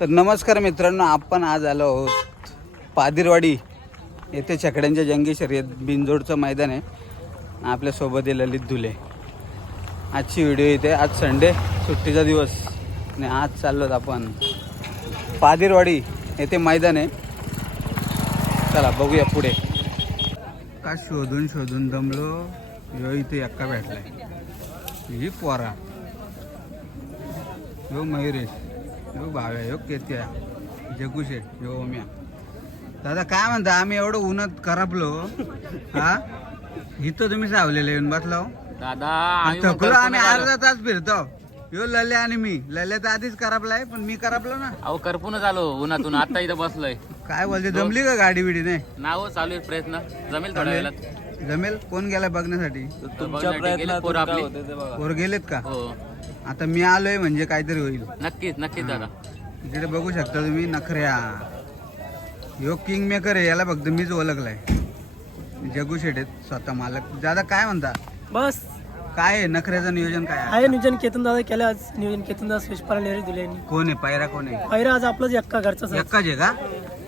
तर नमस्कार मित्रांनो आपण आज आलो आहोत पादिरवाडी येथे छकड्यांच्या जंगी शर्यत बिनजोडचं मैदान आहे. आपल्यासोबत आहे ललित धुले. आजची व्हिडिओ इथे आज संडे सुट्टीचा दिवस. आणि आज चाललो आपण पादिरवाडी येथे मैदान आहे. चला बघूया पुढे. का शोधून शोधून दमलो? यो इथे एक्का भेटलाय. ही पोरा. यो मयुरेश. ह्यो भाव्या ह्यो केत्या जगुशेठ ह्यो ओम्या. दादा काय म्हणता आम्ही एवढं उन्हात करपलो हा? इथं तुम्ही सावलेले येऊन बसला हो. दादा थकलो आम्ही अर्धा तास फिरतो. ह्यो लल्या आणि मी. लल्या तर आधीच करपलाय पण मी करपलो ना. अहो करपूनच आलो उन्हातून. आता इथं बसलोय. काय बोलते जमली का गाडी बिडी नाही? नाव चालू आहे प्रयत्न. जमेल थोड्या वेळात. जमेल? कोण गेलाय बघण्यासाठी? तुमच्या पोर आपली. वर गेलेत का? हो. आता मी आलोय म्हणजे काहीतरी होईल. नक्कीच नक्कीच दादा. इकडे बघू शकता तुम्ही नखऱ्या. ह्यो किंग मेकर आहे याला फक्त मीच ओळखलाय. जगू शेट आहेत स्वतः मालक. दादा काय म्हणता? बस. काय आहे नखऱ्याचं नियोजन काय आहे? आहे नियोजन केतन दादा केलं आज. नियोजन केतन दादा सुषपाला नेहरी दिले यांनी. कोण आहे? पायरा कोण आहे? पहिला आज आपलंच एक्का घरचाच आहे. एक्काच आहे का?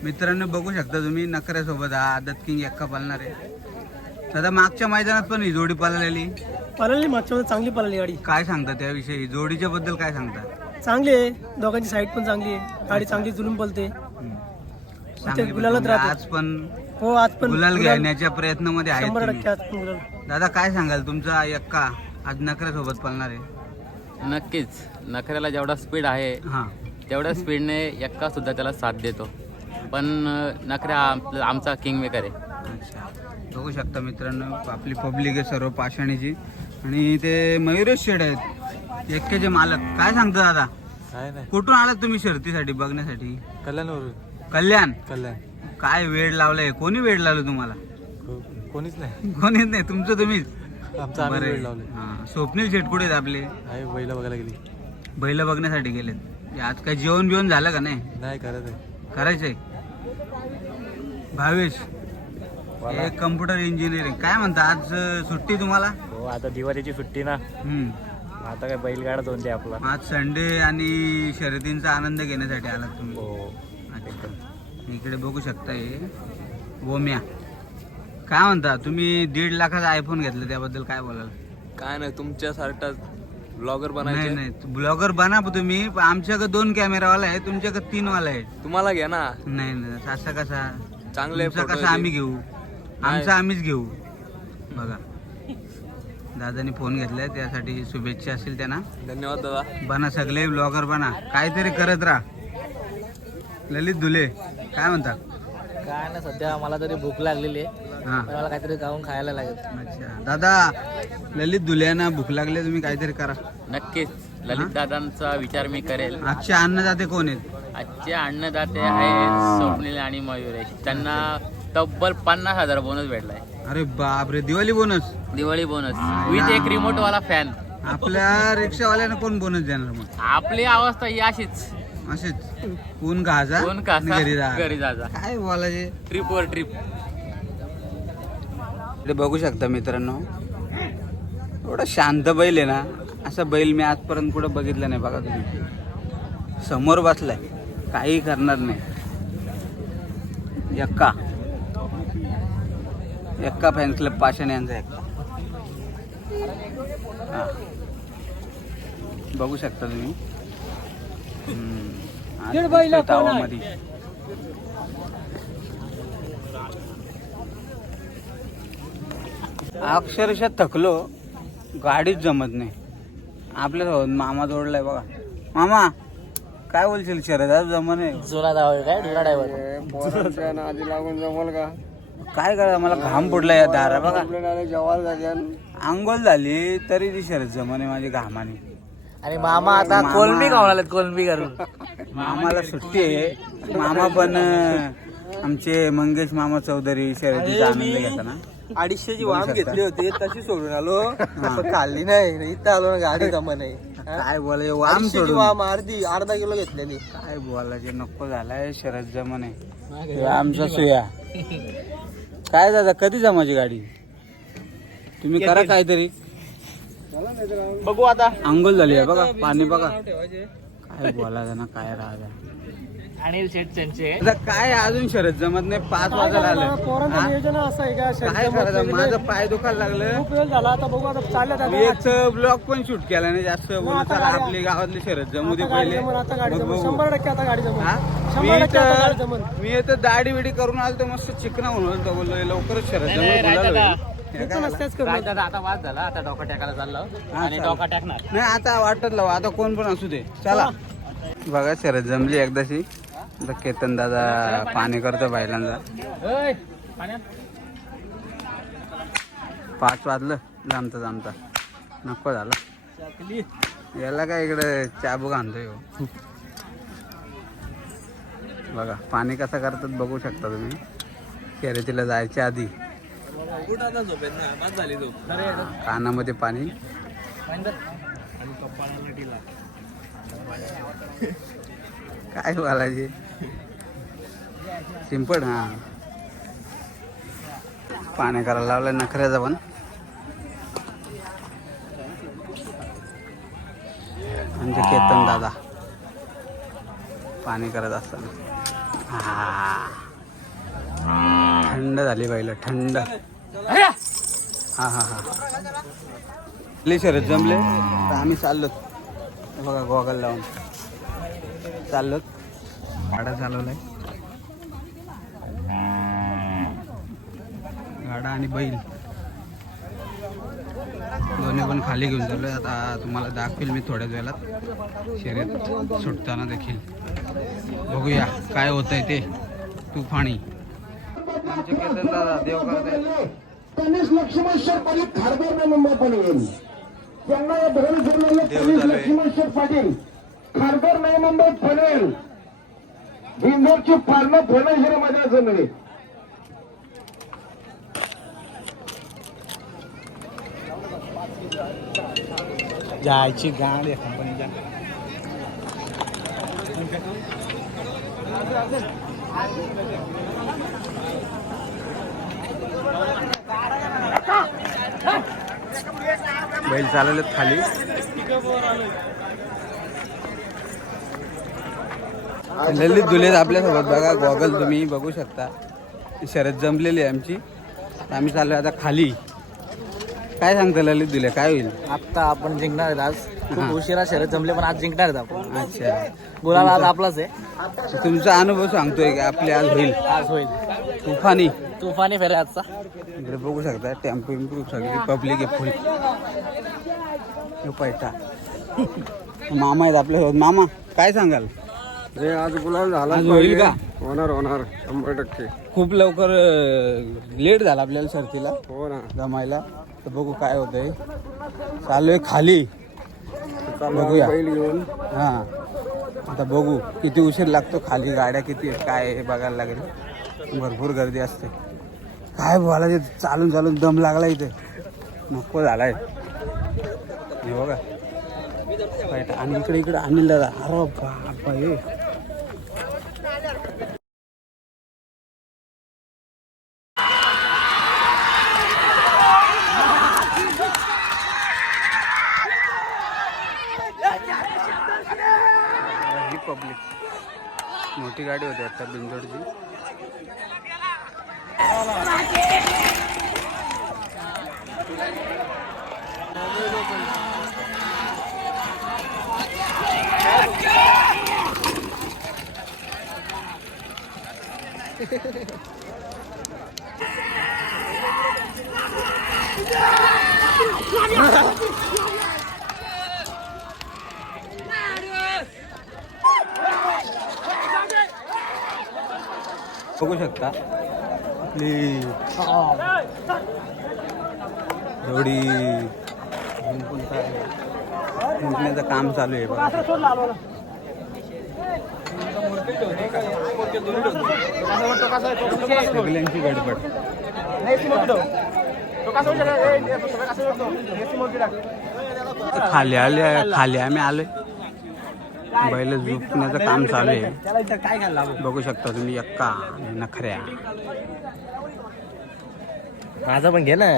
मित्रांनो बघू शकता तुम्ही नखऱ्यासोबत. हा आदत किंग एक्का पालणार आहे. दादा मागच्या मैदानात पण ही जोडी पाललेली पळाली मागच्या वेळेस चांगली पळाली गाडी. काय सांगता त्याविषयी? जोडीच्या बद्दल काय सांगता? चांगली आहे. दोघांची साईड पण चांगली आहे. गाडी चांगली जुलून पळते. हम्म. ते चांगली गुलालात राहते. आज पण हो आज पण गुलाल गुलाल घेण्याच्या प्रयत्नामध्ये आहेत शंभर तुम्ही. टक्के आज पण गुलाल. दादा काय सांगाल? तुमचा एक्का आज नखऱ्यासोबत पळणार आहे. नक्कीच. नखऱ्याला जेवढा स्पीड आहे हा. तेवढ्या स्पीडने एक्का सुद्धा त्याला साथ देतो. पण अं, नखऱ्या आपलं- आमचा किंग मेकर आहे. बघू शकता मित्रांनो आपली पब्लिक आहे सर्व पाषाणीची. आणि ते मयुरेश शेड आहेत. एक्क्याचे मालक. काय सांगता दादा? काय नाही. कुठून आलात तुम्ही शर्तीसाठी बघण्यासाठी? कल्याणवरून. कल्याण? कल्याण. काय वेळ लावलाय? कोणी वेळ लावलं तुम्हाला? कोणीच नाही. कोणीच नाही. तुमचं तुम्हीच? आमचं आम्ही बरं. वेळ आहे. लावले हा. स्वप्नील शेट कुठे आहेत आपले? आहे बैला बघायला गेली. बैल बघण्यासाठी गेलेत. आज काय जेवण बिवण झालं का नाही? नाही करत आहे. करायचंय. भावेश हे कम्प्युटर इंजिनिअरिंग काय म्हणता आज अं, सुट्टी तुम्हाला? हो आता दिवाळीची सुट्टी ना. हम्म. आता काय बैलगाडा दोन आपला. आज संडे आणि शर्यतींचा आनंद घेण्यासाठी आलात तुम्ही. हो अच्छा. इकडे बघू शकता हे. ओम्या काय म्हणता तुम्ही दीड लाखाचा आयफोन घेतला त्याबद्दल काय बोलाल? काय नाही तुमच्यासारखा ब्लॉगर नाही नाही ब्लॉगर बना तुम्ही. पण आमच्याकडे दोन कॅमेरावाला आहे तुमच्याकडे तीन वाला आहे तुम्हाला घ्या ना. नाही नाही असा कसा? चांगले तुमचा photo कसा आम्ही घेऊ? आमचा आम्हीच घेऊ. बघा. दादानी फोन घेतलाय त्यासाठी शुभेच्छा असतील त्यांना. धन्यवाद दादा. बना सगळे ब्लॉगर बना. काहीतरी करत राहा. ललित धुले काय म्हणता? काय ना सध्या मला तरी भूक लागलेली आहे. हा. मला काहीतरी खाऊन खायला लागेल. अच्छा. दादा ललित धुल्याना भूक लागले तुम्ही काहीतरी करा. नक्कीच. ललित दादांचा विचार मी करेल. आजचे अन्नदाते कोण आहेत? आजचे अन्नदाते आहेत स्वप्नील आणि मयुरेश. त्यांना तब्बल पन्नास हजार बोनस भेटलाय. अरे बापरे Diwali bonus Diwali bonus with एक रिमोट वाला फॅन आपल्या रिक्षावाल्यानं कोण बोनस देणार मग? आपली अवस्था ही अशीच. असेच ऊन घाजा कोण आणि कासा घरी जा घरी जाजा. काय बोलायचे? ट्रिप वर ट्रिप इकडे बघू शकता मित्रांनो. एवढा शांत बैल आहे ना. असा बैल मी आजपर्यंत कुठं बघितलं नाही बघा तुम्ही. समोर बसलाय. काही करणार नाही. एक्का एक्का फॅन क्लब पाषाण यांचा एक्का हा. बघू शकता तुम्ही. तावामध्ये. अक्षरशः थकलो. गाडीच जमत नाही. आपल्या मामा जोडलाय बघा. मामा काय बोलशील शरद? आज जमत नाही. जुना दावा काय? जुना ड्रायव्हर काय करा मला घाम पडला या दारा बघा. आंघोळ झाली तरी ती शरद जमणे माझी घामाने. आणि मामा आता कोलंबी खाऊन आलेत कोलंबी करून मामाला सुट्टी आहे. मामा पण अं, आमचे मंगेश मामा चौधरी शर्यतीचा आनंद घेताना. अडीचशेची वाम घेतली होती तशी सोडून आलो. खाल्ली नाही इथं आलो ना गाडी जमा नाही. काय बोलायचे वाम सोडून. अर्धी अर्धा किलो घेतलेली. काय बोलायचे नको झालाय शरद जमणे हे आमचा सुया. काय दादा कधी जमाची गाडी? तुम्ही करा काहीतरी. बघू आता. आंघोळ झाली आहे बघा पाणी बघा. काय बोलायचं ना काय राहता अनिल शेठ त्यांचे. आता काय अजून शरद जमत नाही? पाच वाजायला आलं. पोरांचं हा? नियोजन असं आहे का? काय करायचं माझं पाय दुखायला लागलं. खूप वेळ झाला. आता बघू आता चालल्यात मी आता. एक ब्लॉग पण शूट केला नाही जास्त. बोलू आता चला गाडी- आपली गावातली शरद जमू दे आता गाडी पहिले. जमन आता गाडी मग जमन. बघू. शंभर टक्के आता गाडी जमन. हा? मी शंभर टक्के आता गाडी तर जमन. मी तर दाढी बिडी करून आलो तर मस्त चिकना म्हणून होतो बोललो लवकरच शरद नाही, जमू नाही, बोलायला राहता होईल. हे ते काय पण झालं? असतेच करू राज दादा आता वाद झाला आता डोका टाकायला चाललो. आणि चालेल. डोका टाकणार. नाही आता वाटत लावा आता कोण पण असू दे. चला. बघा शरद जमली एकदाशी. आता केतन दादा पाणी करतो बैलांचा पाच वाजलं जमता जमता. नको झालं. याला काय इकडे चाबूक आणतोय हो. बघा पाणी कसं करतात बघू शकता तुम्ही. शर्यतीला जायच्या आधी. कानामध्ये पाणी. काय बोलायचे? सिंपल हा. पाणी करायला लावलं नखऱ्याचा पण. म्हणजे केतन दादा. पाणी करत असताना. हा. थंड झाली बैल थंड. हा हा हा. शरद जमले. तर आम्ही चाललो हे बघा गॉगल लावून. चाललो गाडा चालवलाय. गाडा आणि बैल. दोन्ही पण खाली घेऊन चाललोय. आता तुम्हाला दाखवेल मी थोड्याच वेळात. शर्यत सुटताना देखील. बघूया काय होत आहे ते. तुफाणी आमचे केतन दादा देव चालू आहे. खारघर नवी इंदोरची पनवेल पारणं फणेश्वर मध्ये जमले जायची गाड कंपनीच्या बैल चालवलेत खाली. ललित दुलेत आपल्यासोबत बघा गॉगल तुम्ही बघू शकता. शरद जमलेली आहे आमची. आम्ही चाललोय आता खाली. काय सांगता ललित दुले काय होईल? आता आपण जिंकणार आहेत आज. खूप उशिरा शर्यत जमले पण आज जिंकणार आहेत आपण. अच्छा. गुलाल आज आपलाच आहे. तुमचा अनुभव सांगतोय की आपली आज होईल. आज होईल. तुफानी. तुफानी फेरे आजचा. इकडे बघू शकता टेम्पो विम्पो सगळी पब्लिक आहे फुल. पैठा. मामा आहेत आपल्यासोबत. मामा काय सांगाल? आज गुलाल झाला आज होईल का? होणार होणार. शंभर टक्के. खूप लवकर लेट झाला आपल्याला शर्तीला हो ना. जमायला. तर बघू काय होतंय. चालू आहे खाली. बघूया. घेऊन. हा. आता बघू किती उशीर लागतो खाली. गाड्या किती आहेत, काय आहे बघायला लागेल. भरपूर गर्दी असते. काय बोलायचं चालून चालून दम लागला इथे. नको झालाय. हे बघा. आणि इकडे इकडे अनिल दादा अरे बापा हे ही पब्लिक मोठी गाडी होती आता बिंदोडची. बघू शकता. आपली एवढी जिंकण्याचं काम चालू आहे सगळ्यांची गडबड. खाली आले खाली आम्ही आलोय. बैल झुकण्याचं काम चालू आहे. बघू शकता तुम्ही एक्का आणि नखऱ्या. माझा पण घे ना.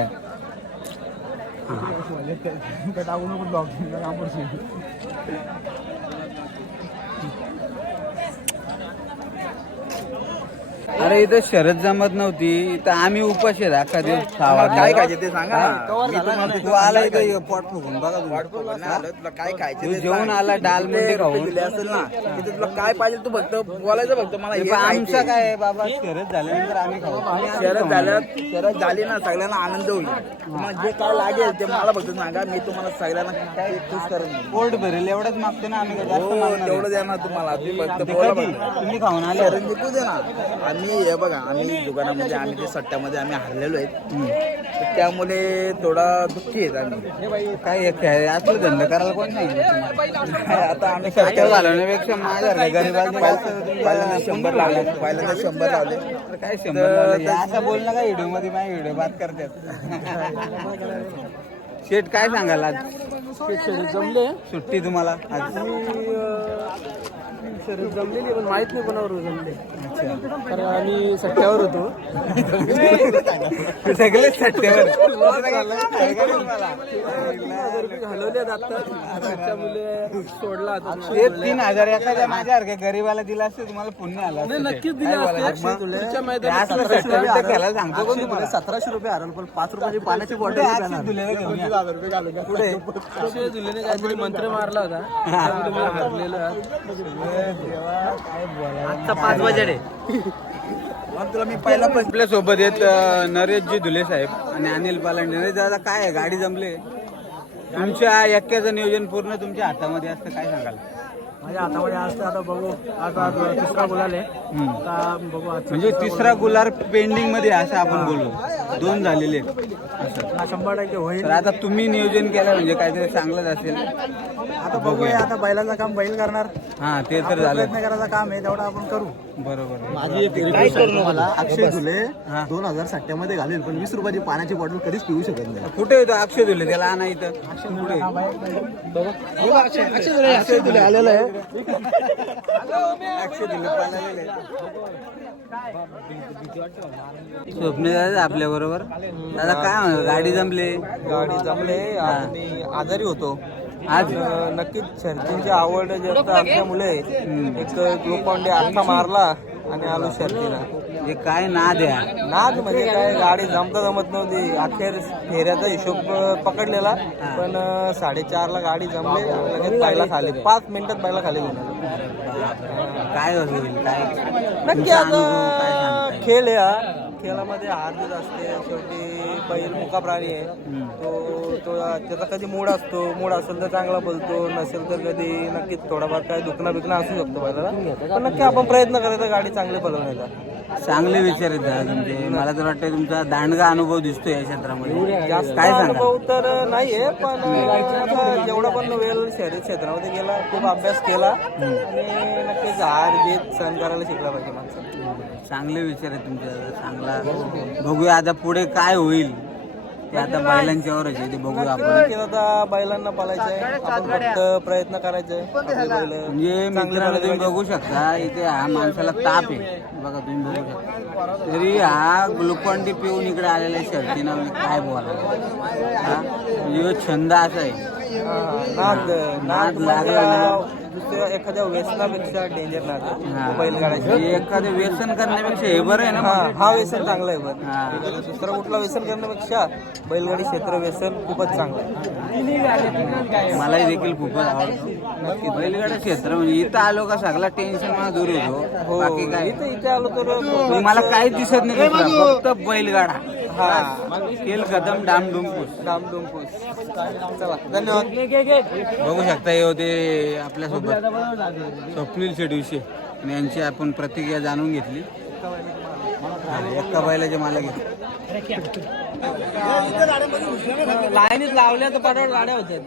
अरे इथं शरद जमत नव्हती. तर आम्ही उपाशी आहे. अख्खा दिवस खावा काय खायचे ते सांगा तू आला इथं पोट फुगून बघा तुम्ही. काय खायचं तू जेवण आला डाल मुंडी खाऊन. दिले असेल ना? तिथे तुला काय पाहिजे तू फक्त बोलायचं फक्त. मला हे पण आमचं खायचंय. काय आहे बाबा? शरद झाल्यानंतर आम्ही खाऊ. आम्ही शरद. झाल्या शरद झाली ना सगळ्यांना आनंद होईल. जे काय लागेल ते मला फक्त सांगा. मी तुम्हाला सगळ्यांना काय खुश करेन. पोट भरेल एवढंच मागतो ना आम्ही. काय जास्त हो मागणार तेवढं. द्या ना तुम्हाला. तुम्ही फक्त ते बोला कधी? फक्त. तुम्ही खाऊन आले. शरद जिंकू दे ना. आम्ही हे बघा आम्ही दुकानामध्ये आम्ही ते सट्ट्यामध्ये आम्ही हरलेलो आहेत. तर त्यामुळे थोडा दुःखी आहेत आम्ही. काय हे काय? असलं धंदा करायला कोण नाही आता आम्ही सट्ट्या घालवण्यापेक्षा माझ्या गरीबाला पहिल्यांदा शंभर लावले पहिल्यांदा शंभर लावले. काय शंभर असं बोल ना का व्हिडिओमध्ये माझी व्हिडिओ बात करतात. शेट काय सांगाल आज? जमले? सुट्टी तुम्हाला? आज शरीर जमलेली पण माहीत नाही कोणावर जमले. अच्छा कारण आम्ही सट्ट्यावर होतो. सगळे सट्ट्यावर. आहे का तुम्हाला? घालवले आता सोडला तीन हजार एखाद्या माझ्यासारख्या गरीबाला दिला असते तुम्हाला पुण्य आला. नक्कीच दिलं सांगतो तुम्हाला? सतराशे रुपये हरल पण पाच रुपयाची पाण्याची बॉटल जुलेने काहीतरी मंत्र मारला होता. मी हरलेलो. आजचा पाच बजेट आहे. तुला मी पहिला आपल्यासोबत येत नरेशजी धुले साहेब आणि अनिल पालांडे नरेश दादा काय आहे? गाडी जमले? तुमच्या एक्क्याचं नियोजन पूर्ण तुमच्या हातामध्ये असतं काय सांगाल? माझ्या हातामध्ये असतं. आता बघू. आज आज तिसरा गुलाल आहे. आता बघू आज म्हणजे तिसरा गुलार पेंडिंगमध्ये आहे असं आपण बोलू दोन झालेले आहेत. असं हा शंभर टक्के होईल. तर आता तुम्ही नियोजन केलं म्हणजे काहीतरी चांगलंच असेल. आता बघूया. आता बैलाचं काम बैल करणार. हा ते तर झालं. प्रयत्न करायचं काम आहे तेवढं आपण करू. बरोबर. माझी एक रिक्वेस्ट आहे तुम्हाला अक्षय धुले दोन हजार सट्ट्यामध्ये घालेल पण वीस रुपयाची पाण्याची बॉटल कधीच पिऊ शकत नाही. कुठे येतो अक्षय धुले? त्याला आणा इथं. कुठे? अक्षय धुले आलेलं आहे. स्वप्ने दादा आपल्या बरोबर. दादा काय म्हणा गाडी जमले? गाडी जमले आणि आजारी होतो. आज नक्कीच शर्तींची आवड जास्त असल्यामुळे एक ग्लुकॉन डी आत्ता मारला. आणि आलो शर्तीला. हे काय नाद आहे? नाद म्हणजे काय गाडी जमता जमत नव्हती. अखेर फेऱ्याचा हिशोब पकडलेला. पण साडेचारला गाडी जमले लगेच पायला खाली. पाच मिनिटात पायला खाली घेऊन. काय होईल काय? नक्की आता? खेळ आहे खेळामध्ये हार जीत असते. शेवटी बैल मुका प्राणी आहे. तो तो त्याचा कधी मूड असतो. मूड असेल तर चांगला बोलतो. नसेल तर कधी नक्कीच थोडाफार काय दुखणं बिकणं असू शकतो बैलाला पण नक्की आपण प्रयत्न करायचा गाडी चांगली पळवण्याचा. चांगले विचार आहेत दादा तुमचे. मला तर वाटतं तुमचा दांडगा अनुभव दिसतोय या क्षेत्रामध्ये. जास्त काय अनुभव तर नाहीये पण जेवढा पण वेळ शहरी क्षेत्रामध्ये गेला खूप अभ्यास केला. आणि नक्कीच हार जीत सहन करायला शिकला पाहिजे माणसं चांगले विचार आहेत तुमचे. चांगला. बघूया आता पुढे काय होईल. ते आता बैलांच्यावरच आहे ते बघूया आपण. आता बैलांना पालायचंय. आपण फक्त प्रयत्न करायचे म्हणजे मित्रांनो तुम्ही बघू शकता इथे हा माणसाला ताप आहे. बघा तुम्ही बघू शकता. तरी हा ग्लुकॉन डी पिऊन इकडे आलेला आहे शर्तीनं. म्हणजे काय बोला हा? म्हणजे छंद असा आहे. नाद नाद नाद लागला ना. दुसऱ्या एखाद्या व्यसनापेक्षा डेंजर नाद हा. बैलगाड्याचे म्हणजे एखादं व्यसन करण्यापेक्षा हे बरं आहे ना हा. हा व्यसन चांगला आहे बरं. दुसरा कुठला व्यसन करण्यापेक्षा बैलगाडी क्षेत्र व्यसन खूपच चांगलं आहे. मलाही देखील खूपच आवडतो. बैलगाडा क्षेत्र म्हणजे इथं आलो का सगळा टेन्शन मला दूर होतो. हो इथे इथे आलो तर मला काहीच दिसत नाही फक्त बैलगाडा. हा. तेल कदम डामडुमपूस डामडुमपूस चला धन्यवाद. बघू शकता हे होते आपल्यासोबत. स्वप्नील शेडूशे आणि यांची आपण प्रतिक्रिया जाणून घेतली. एका एक्का बैलाचे मला घेतली लाईनीत लावल्या तर पटावर गाड्या होत्या.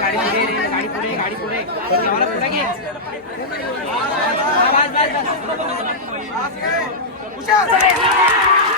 गाडी पुढे गाडी पुढे पुढे घे आवाज.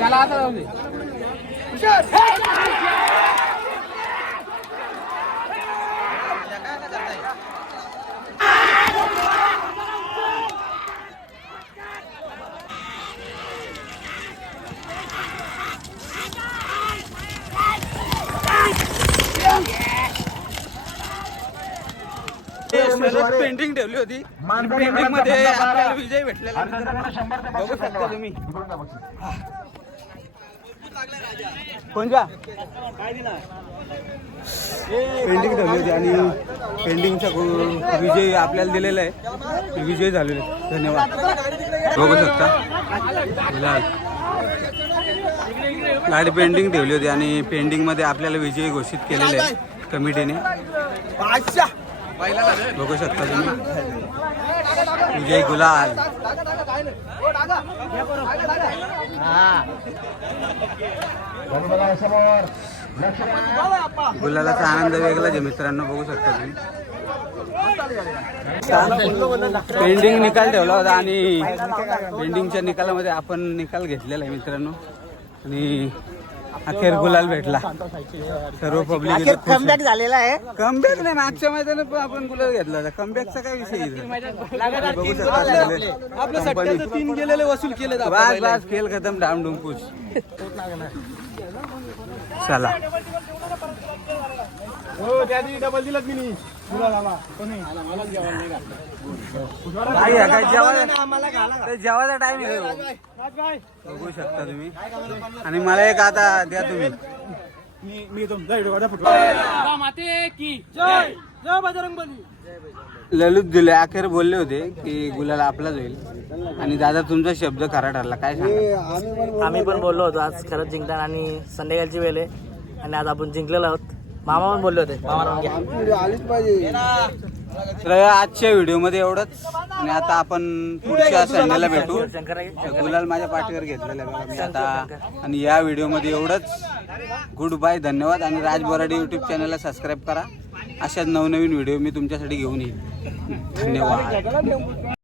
याला आता पेंटिंग ठेवली होती. पेंटिंगमध्ये आपल्याला विजय भेटलेला. बघू शकता तुम्ही. कोणत्या पेंटिंग ठेवली होती आणि पेंटिंगचा विजय आपल्याला दिलेला आहे. विजय झालेले आहेत. धन्यवाद. बघू शकता. गाडी पेंटिंग ठेवली होती आणि पेंटिंगमध्ये आपल्याला विजयी घोषित केलेले आहे कमिटीने. बघू शकता तुम्ही. विजय गुलाल. गुलालाचा आनंद वेगळा जे मित्रांनो बघू शकता तुम्ही. पेंडिंग निकाल ठेवला होता आणि पेंडिंगच्या निकालामध्ये आपण निकाल घेतलेला आहे मित्रांनो. आणि अखेर गुलाल भेटला. सर्व पब्लिक कमबॅक झालेला आहे. कमबॅक नाही मागच्या मैदानात पण आपण गुलाल घेतला होता. कमबॅकचा काय विषय. सट्ट्याचं तीन गेलेले वसूल केले बस बस खेळ खतम चला काय जेवायला जेवायचा टाइम आहे हो. बघू शकता तुम्ही. आणि मला एक आता द्या तुम्ही. ललित दिले अखेर बोलले होते की गुलाल आपलाच होईल. आणि दादा तुमचा शब्द खरा ठरला. काय सांगा? आम्ही पण बोललो होतो आज खरंच जिंकणार आणि संध्याकाळची वेळ आहे. आणि आज आपण जिंकलेलो आहोत. मामा पण बोलले होते. मामा तर आजच्या व्हिडिओमध्ये एवढंच. आणि आता आपण पुढच्या संडेला भेटू. गुलाल माझ्या पाठीवर घेतलेला बघा मी आता. आणि या व्हिडिओमध्ये एवढंच. गुड बाय धन्यवाद. आणि राज बोराडे यूट्यूब चॅनलला सबस्क्राईब करा. अशाच नवनवीन व्हिडिओ मी तुमच्यासाठी घेऊन येईल धन्यवाद.